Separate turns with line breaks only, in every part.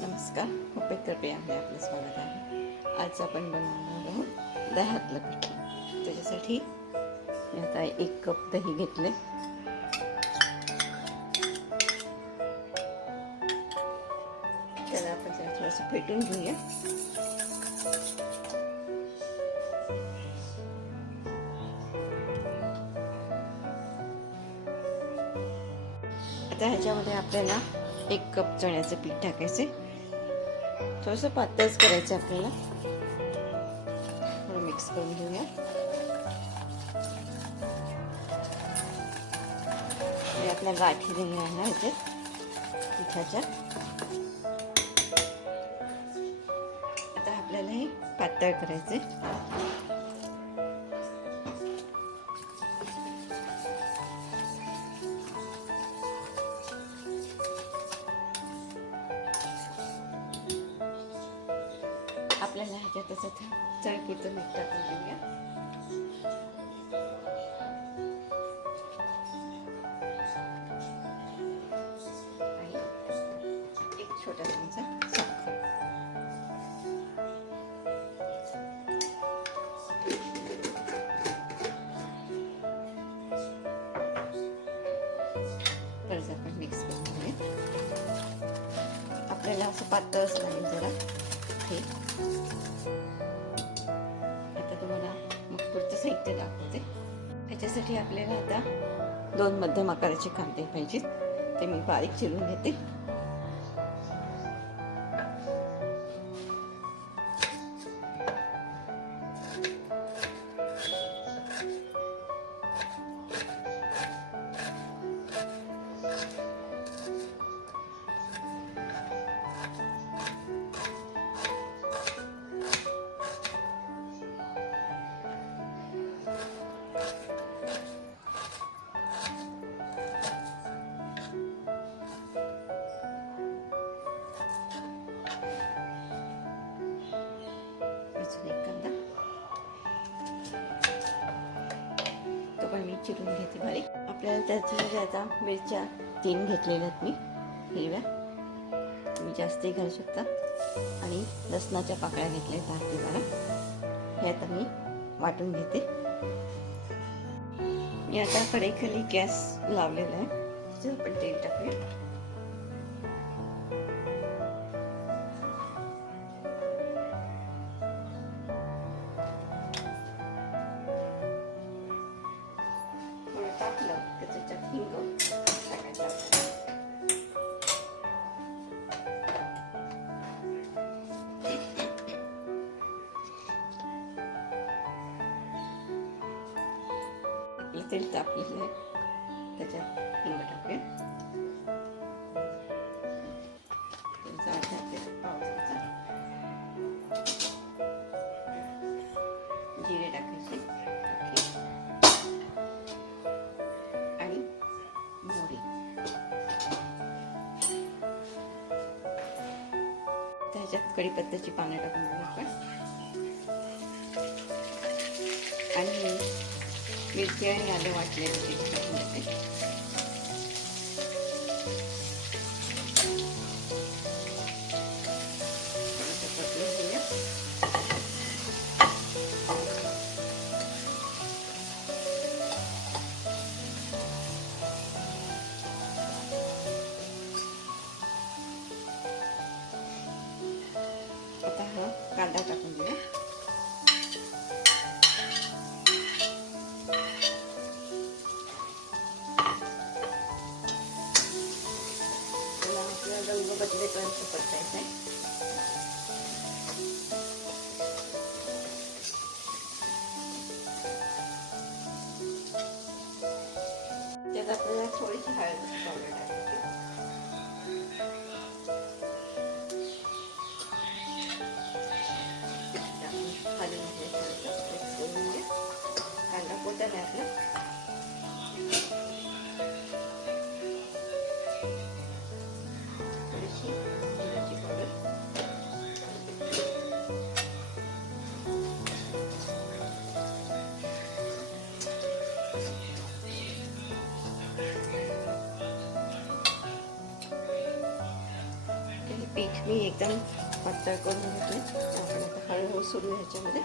नमस्कार उपेकर यामध्ये आपलं स्वागत आहे. आज आपण बनवणार आहोत दह्यातलं पीठ. त्याच्यासाठी मी आता एक कप दही घेतले त्याला आपण त्याला थोडंसं फेटून घेऊया. आता ह्याच्यामध्ये आपल्याला एक कप चण्याचं पीठ टाकायचे थोडंसं पातळच करायचं आपल्याला. थोडं मिक्स करून घेऊया. आणि आपल्या गाठी नाही ना इथे पिठाच्या. आता आपल्याला हे पातळ करायचे आपल्याला ह्याच्यात असं चळपुरतं मीठ टाकून देऊया. छोटा चमचा परत आपण मिक्स करून घेऊया आपल्याला असं पातळच लागेल जरा हे साहित्य दाखवते. त्याच्यासाठी आपल्याला आता दोन मध्यम आकाराचे कांदे पाहिजेत. ते मी बारीक चिरून घेते. चिरून घेते बारीक. आपल्याला त्याच्यामध्ये आता मिरच्या तीन घेतलेल्या आहेत मी हिरव्या. तुम्ही जास्तही घालू शकता. आणि लसणाच्या पाकळ्या घेतल्या दहा ते बारा हे आता मी वाटून घेते. मी आता कडेखाली गॅस लावलेला आहे. त्याच्यावर आपण तेल टाकूया. तेल तापलेलं आहे. त्याच्यात हिंग टाकूया. जिरे टाकायचे. आणि मोहरी. त्याच्यात कढीपत्त्याची पानं टाकून आपण. आणि मिरची आणि आलं वाटलेलं ते टाकून देते थोडंसं आपल्याला रंग बदलेपर्यंत परतायचं आहे त्यात आपल्याला थोडीशी हळद पावडर टाकायची टाकून खाली म्हणजे थोडंसं mix करून घेऊया. कांदा पोटा नाही आपला पीठ मी एकदम पातळ करून घेतले आपण आता हळूहळू सुरू ह्याच्यामध्ये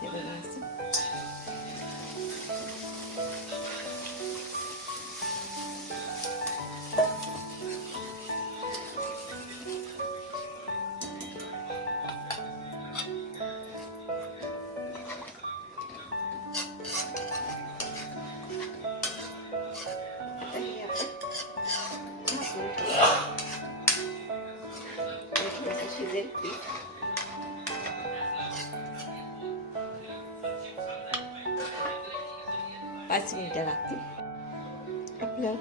हे बघा असं. आता थोडंसं पाच मिनिटं लागतील आपलं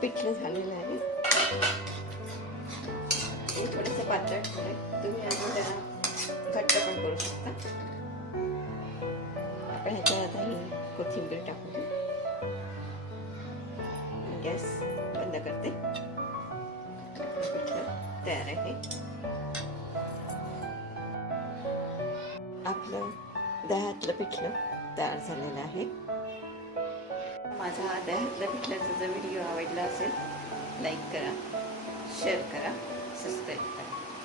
पिठलं झालेलं आहे हे थोडंसं पातळ तुम्ही अजून त्याला घट्ट पण करू शकता आपण ह्याच्यात आता ही कोथिंबीर टाकू देऊ गॅस बंद करते पिठलं तयार आहे दह्यातलं पिठलं तयार झालेलं आहे. माझा हा दह्यातलं पिठल्याचा जर व्हिडिओ आवडला असेल लाईक करा शेअर करा सबस्क्राईब करा.